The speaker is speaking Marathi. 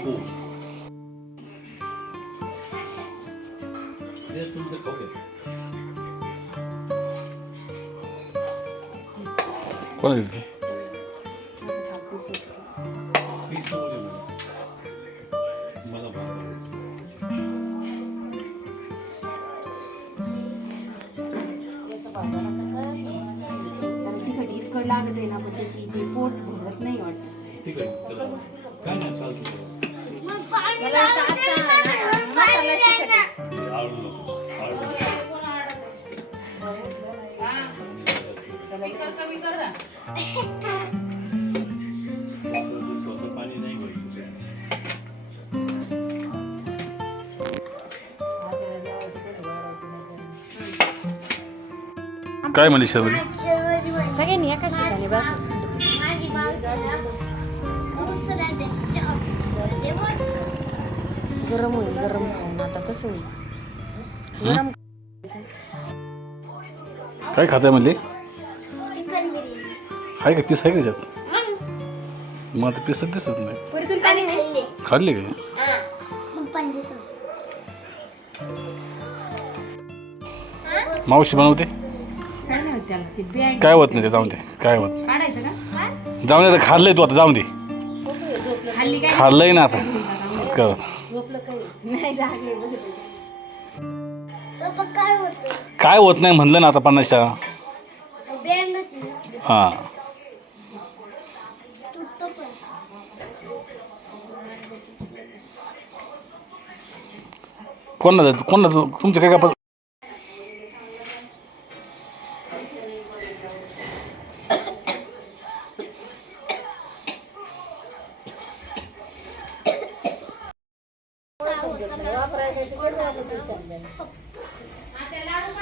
नको तुमचं खाऊ कोण इतकं लागत आहे ना पण त्याची ते पोट भरत नाही वाटत. काय नाही चालतं पाणी नाही काय म्हणली शर्वरी? सगळ्यांनी एकाच ठिकाणी बसायचं. गरम होईल गरम खाऊन आता कसं होईल गरम. काय खाताय म्हणली? आहे का पीस आहे का त्यात? मग आता पीसच दिसत नाही. खाल्ली काय? मावशी बनवते काय होत नाही ते. जाऊन दे काय होत जाऊन दे. खाल्लंय तू आता जाऊन दे. खाल्लंय ना आता कर. काय होत नाही म्हणलं ना आता 50. हां कोण तुमचं काय का लाडू